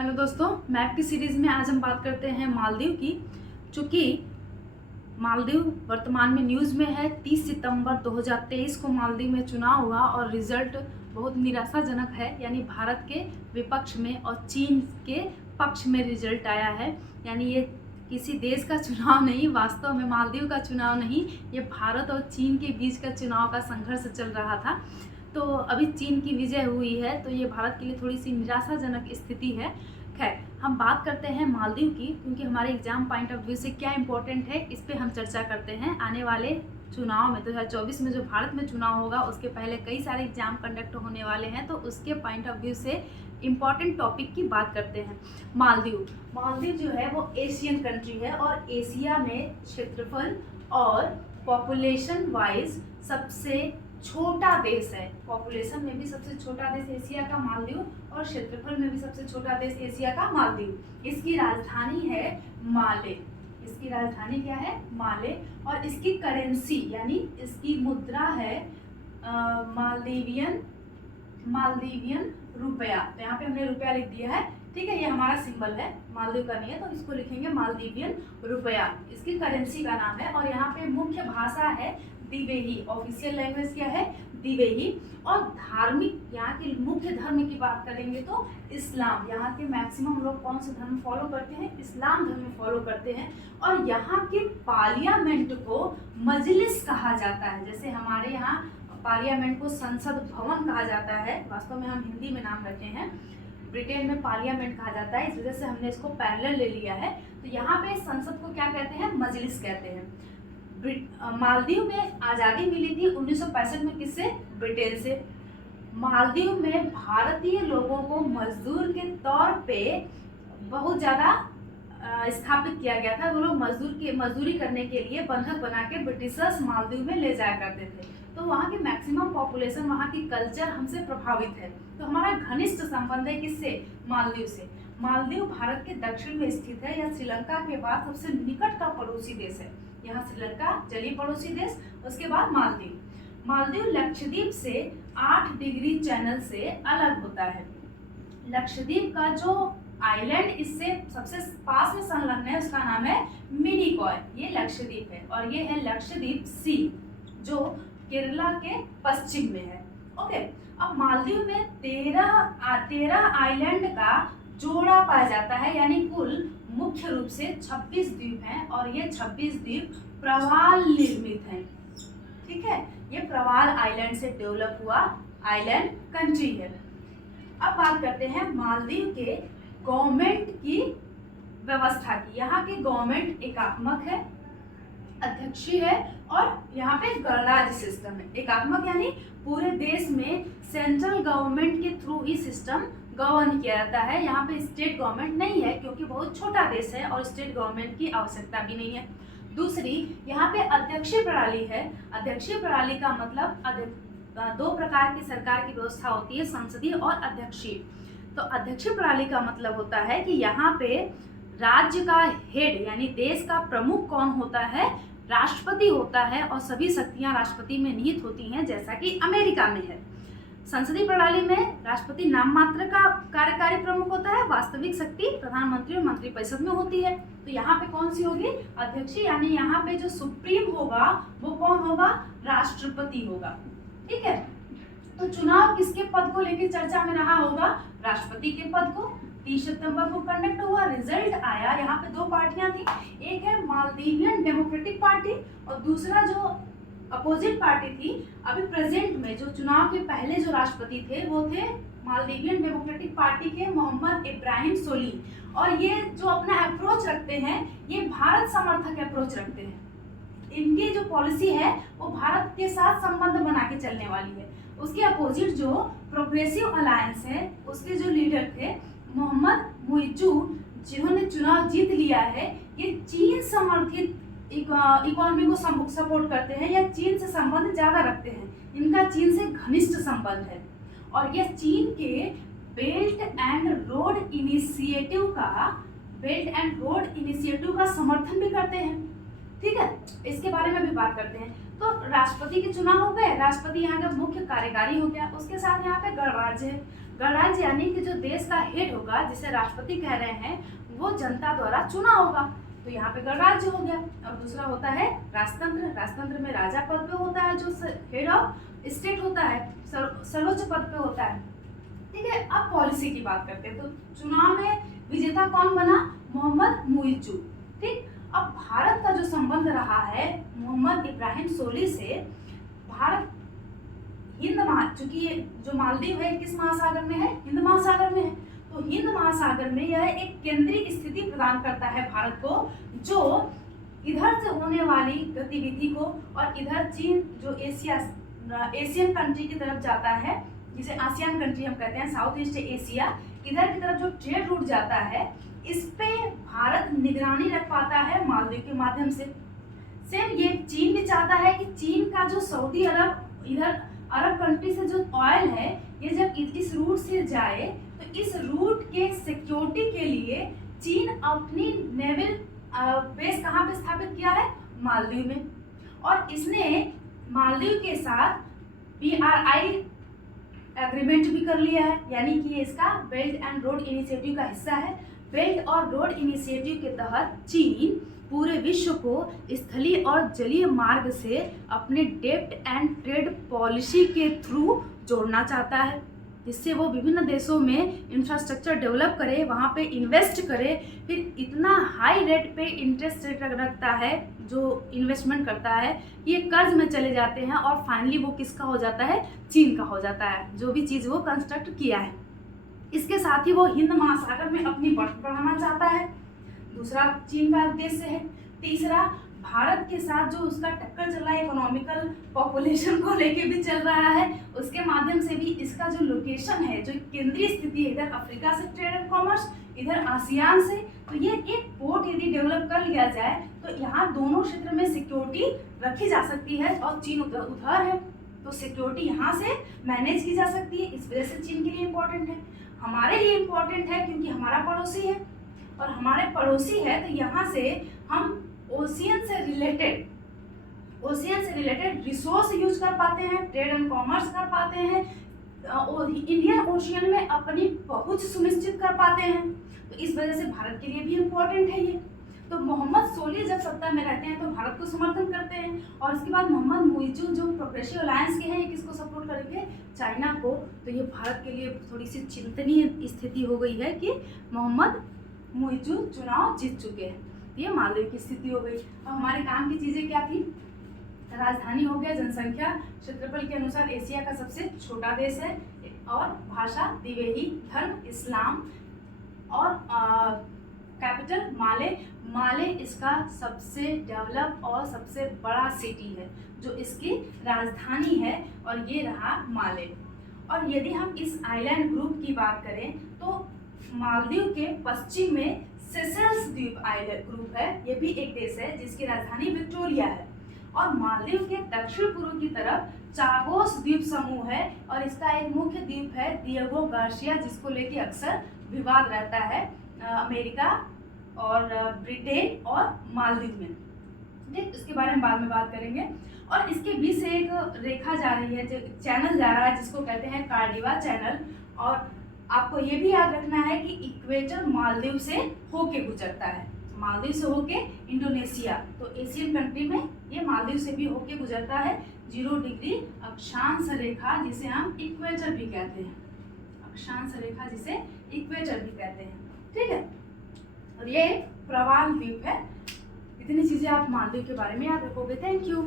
Hello दोस्तों, map की series में आज हम बात करते हैं मालदीव की। चूँकि मालदीव वर्तमान में न्यूज़ में है। 30 सितंबर 2023 को मालदीव में चुनाव हुआ और रिजल्ट बहुत निराशाजनक है, यानी भारत के विपक्ष में और चीन के पक्ष में रिजल्ट आया है। यानी ये किसी देश का चुनाव नहीं, वास्तव में मालदीव का चुनाव नहीं, ये भारत और चीन के बीच का चुनाव का संघर्ष चल रहा था। तो अभी चीन की विजय हुई है, तो ये भारत के लिए थोड़ी सी निराशाजनक स्थिति है। खैर, हम बात करते हैं मालदीव की, क्योंकि हमारे एग्जाम पॉइंट ऑफ व्यू से क्या इंपॉर्टेंट है इस पे हम चर्चा करते हैं। आने वाले चुनाव में 2024 में जो भारत में चुनाव होगा, उसके पहले कई सारे एग्जाम कंडक्ट होने वाले हैं, तो उसके पॉइंट ऑफ व्यू से इम्पॉर्टेंट टॉपिक की बात करते हैं। मालदीव जो है वो एशियन कंट्री है और एशिया में क्षेत्रफल और पॉपुलेशन वाइज सबसे छोटा देश है। पॉपुलेशन में भी सबसे छोटा देश एशिया का मालदीव और क्षेत्रफल में भी सबसे छोटा देश एशिया का मालदीव। इसकी राजधानी है माले। इसकी राजधानी क्या है? माले। और इसकी करेंसी यानी इसकी मुद्रा है मालदीवियन रुपया। तो यहाँ पे हमने रुपया लिख दिया है, ठीक है। ये हमारा सिंबल है, मालदीव का नहीं है तो इसको लिखेंगे मालदीवियन रुपया। इसकी करेंसी का नाम है। और यहाँ पे मुख्य भाषा है दिवेही। ऑफिशियल लैंग्वेज क्या है? दिवेही। और धार्मिक, यहाँ के मुख्य धर्म की बात करेंगे तो इस्लाम। यहाँ के मैक्सिमम लोग कौन से धर्म फॉलो करते हैं? इस्लाम धर्म फॉलो करते हैं। और यहाँ के पार्लियामेंट को मजलिस कहा जाता है। जैसे हमारे यहाँ पार्लियामेंट को संसद भवन कहा जाता है, वास्तव में हम हिंदी में नाम रखे हैं। ब्रिटेन में पार्लियामेंट कहा जाता है, इस वजह से हमने इसको पैरेलल ले लिया है। तो यहाँ पे संसद को क्या कहते हैं? मजलिस कहते हैं। मालदीव में आज़ादी मिली थी 1965 में। किससे? ब्रिटेन से। मालदीव में भारतीय लोगों को मजदूर के तौर पे बहुत ज़्यादा स्थापित किया गया था। वो लोग मजदूरी करने के लिए बंधक बना के ब्रिटिशर्स मालदीव में ले जाया करते थे। तो वहाँ की मैक्सिमम पॉपुलेशन, वहाँ की कल्चर हमसे प्रभावित है। तो हमारा घनिष्ठ संबंध है किससे? मालदीव से। मालदीव भारत के दक्षिण में स्थित है। यह श्रीलंका के बाद सबसे निकट का पड़ोसी देश है। यहाँ श्रीलंका जलीय पड़ोसी देश, उसके बाद मालदीव लक्षद्वीप से 8 डिग्री चैनल से अलग होता है। लक्षद्वीप का जो आइलैंड इससे सबसे पास में संलग्न है, उसका नाम है मिनिकॉय। ये लक्षद्वीप है। और ये है लक्षद्वीप सी, जो केरला के पश्चिम में है। ओके। अब मालदीव में 13 आइलैंड का जोड़ा पाया जाता है, यानी कुल मुख्य रूप से 26 द्वीप हैं। और ये 26 द्वीप प्रवाल निर्मित हैं, ठीक है। ये प्रवाल आइलैंड से डेवलप हुआ आइलैंड कंट्री है। अब बात करते हैं मालदीव के गवर्नमेंट की व्यवस्था की। यहाँ की गवर्नमेंट एकात्मक है, अध्यक्षीय है और यहाँ पे गणराज्य सिस्टम है। एकात्मक यानी पूरे देश में सेंट्रल गवर्नमेंट के थ्रू ही सिस्टम गवर्न किया जाता है। यहाँ पे स्टेट गवर्नमेंट नहीं है, क्योंकि बहुत छोटा देश है और स्टेट गवर्नमेंट की आवश्यकता भी नहीं है। दूसरी, यहाँ पे अध्यक्षीय प्रणाली है। अध्यक्षीय प्रणाली का मतलब 2 प्रकार की सरकार की व्यवस्था होती है, संसदीय और अध्यक्षीय। तो अध्यक्षीय प्रणाली का मतलब होता है कि यहाँ पे राज्य का हेड यानी देश का प्रमुख कौन होता है? राष्ट्रपति होता है। और सभी शक्तियां राष्ट्रपति में निहित होती हैं, जैसा कि अमेरिका में है। संसदीय प्रणाली में राष्ट्रपति नाम मात्र का कार्यकारी प्रमुख होता है, वास्तविक शक्ति प्रधानमंत्री और मंत्रिपरिषद में होती है। तो यहाँ पे कौन सी होगी? अध्यक्षीय। यानी यहाँ पे जो सुप्रीम होगा वो कौन होगा? राष्ट्रपति होगा, ठीक है। तो चुनाव किसके पद को लेकर चर्चा में रहा होगा? राष्ट्रपति के पद को। 30 सितंबर को कंडक्ट हुआ, रिजल्ट आया। यहाँ पे 2 पार्टियां थी, एक है मालदीवियन डेमोक्रेटिक पार्टी और दूसरा जो अपोजिट पार्टी थी। अभी प्रेजेंट में जो चुनाव के पहले जो राष्ट्रपति थे वो थे मालदीवियन डेमोक्रेटिक पार्टी के मोहम्मद इब्राहिम सोलिह। और ये जो अपना अप्रोच रखते हैं, ये भारत समर्थक अप्रोच रखते हैं। इनकी जो पॉलिसी है वो भारत के साथ संबंध बना के चलने वाली है। उसके अपोजिट जो प्रोग्रेसिव अलायंस है, उसके जो लीडर थे मोहम्मद मुइजू, जिन्होंने चुनाव जीत लिया है, ये चीन समर्थित इकोनॉमी को सपोर्ट करते हैं या चीन से संबंध ज्यादा रखते हैं। इनका चीन से घनिष्ठ संबंध है। और ये चीन के बेल्ट एंड रोड इनिशिएटिव का समर्थन भी करते हैं, ठीक है। इसके बारे में भी बात करते हैं। तो राष्ट्रपति के चुनाव हो गए, राष्ट्रपति यहाँ का मुख्य कार्यकारी हो गया। उसके साथ यहाँ पे गणराज्य है। गणराज्य यानी कि जो देश का हेड होगा, जिसे राष्ट्रपति कह रहे हैं, वो जनता द्वारा चुना होगा, तो यहाँ पे गणराज्य हो गया। और दूसरा होता है राजतंत्र। राजतंत्र में राजा पद पे होता है, जो हेड ऑफ स्टेट होता है, सर्वोच्च पद पे होता है। ठीक है, अब पॉलिसी की बात करते हैं। तो चुनाव में विजेता कौन बना? मोहम्मद मुइज़्ज़ू। ठीक, अब भारत का जो संबंध रहा है मोहम्मद इब्राहिम सोली से, भारत चूंकि ये जो मालदीव है किस महासागर में है? हिंद महासागर में है। तो हिंद महासागर में यह एक केंद्रीय स्थिति प्रदान करता है भारत को, जो इधर से होने वाली गतिविधि को और इधर चीन जो एशियन कंट्री की तरफ जाता है, जिसे आसियान कंट्री हम कहते हैं, साउथ ईस्ट एशिया, इधर की तरफ जो ट्रेड रूट जाता है, इस पे भारत निगरानी रख पाता है मालदीव के माध्यम से। सेम ये चीन भी चाहता है कि चीन का जो सऊदी अरब, इधर अरब कंट्री से जो ऑयल है, ये जब इस रूट से जाए तो इस रूट के सिक्योरिटी के लिए चीन अपनी नेवल बेस कहाँ पे स्थापित किया है? मालदीव में। और इसने मालदीव के साथ BRI एग्रीमेंट भी कर लिया है, यानी कि ये इसका बेल्ट एंड रोड इनिशिएटिव का हिस्सा है। बेल्ट और रोड इनिशिएटिव के तहत चीन पूरे विश्व को स्थलीय और जलीय मार्ग से अपने डेब्ट एंड ट्रेड पॉलिसी के थ्रू जोड़ना चाहता है, जिससे वो विभिन्न देशों में इंफ्रास्ट्रक्चर डेवलप करे, वहाँ पे इन्वेस्ट करे, फिर इतना हाई रेट पे इंटरेस्ट रेट रखता है जो इन्वेस्टमेंट करता है, ये कर्ज में चले जाते हैं और फाइनली वो किसका हो जाता है? चीन का हो जाता है, जो भी चीज़ वो कंस्ट्रक्ट किया है। इसके साथ ही वो हिंद महासागर में अपनी बढ़त बढ़ाना चाहता है, दूसरा चीन का उद्देश्य है। तीसरा, भारत के साथ जो उसका टक्कर चल रहा है इकोनॉमिकल पॉपुलेशन को लेके भी चल रहा है, उसके माध्यम से भी इसका जो लोकेशन है, जो केंद्रीय स्थिति है, इधर अफ्रीका से ट्रेड एंड कॉमर्स, इधर आसियान से, तो ये एक पोर्ट यदि डेवलप कर लिया जाए तो यहाँ दोनों क्षेत्र में सिक्योरिटी रखी जा सकती है। और चीन उधर है तो सिक्योरिटी यहाँ से मैनेज की जा सकती है। इस वजह से चीन के लिए इम्पोर्टेंट है, हमारे लिए इम्पोर्टेंट है, क्योंकि हमारा पड़ोसी है, और हमारे पड़ोसी है तो यहाँ से हम ओशियन से रिलेटेड रिसोर्स यूज कर पाते हैं, ट्रेड एंड कॉमर्स कर पाते हैं, इंडियन ओशियन में अपनी पहुंच सुनिश्चित कर पाते हैं। तो इस वजह से भारत के लिए भी इम्पोर्टेंट है ये। तो मोहम्मद सोली जब सत्ता में रहते हैं तो भारत को समर्थन करते हैं, और उसके बाद मोहम्मद मुइज़्ज़ू जो प्रोग्रेसिव अलायंस के हैं, ये किसको सपोर्ट करेंगे? चाइना को। तो ये भारत के लिए थोड़ी सी चिंतनीय स्थिति हो गई है कि मोहम्मद मुइज़्ज़ू चुनाव जीत चुके हैं, ये मालदीव की स्थिति हो गई। अब हमारे काम की चीज़ें क्या थी? राजधानी हो गया, जनसंख्या क्षेत्रफल के अनुसार एशिया का सबसे छोटा देश है, और भाषा द्विवेदी, धर्म इस्लाम, और कैपिटल माले इसका सबसे डेवलप और सबसे बड़ा सिटी है, जो इसकी राजधानी है, और ये रहा माले। और यदि हम इस आइलैंड ग्रुप की बात करें तो मालदीव के पश्चिम में सेशेल्स द्वीप आइलैंड ग्रुप है, ये भी एक देश है जिसकी राजधानी विक्टोरिया है। और मालदीव के दक्षिण पूर्व की तरफ चागोस द्वीप समूह है, और इसका एक मुख्य द्वीप है दिएगो गार्सिया, जिसको लेके अक्सर विवाद रहता है अमेरिका और ब्रिटेन और मालदीव में। ठीक, इसके बारे में बाद में बात करेंगे। और इसके बीच से एक रेखा जा रही है, जो चैनल जा रहा है, जिसको कहते हैं कार्डिवा चैनल। और आपको ये भी याद रखना है कि इक्वेटर मालदीव से होके गुजरता है, मालदीव से होके इंडोनेशिया, तो एशियन कंट्री में ये मालदीव से भी होके गुजरता है। 0 डिग्री अक्षांश रेखा, जिसे हम इक्वेटर भी कहते हैं, अक्षांश रेखा जिसे इक्वेटर भी कहते हैं। ठीक है, और ये प्रवाल द्वीप है। इतनी चीजें आप मालदीव के बारे में याद रखोगे। Thank you.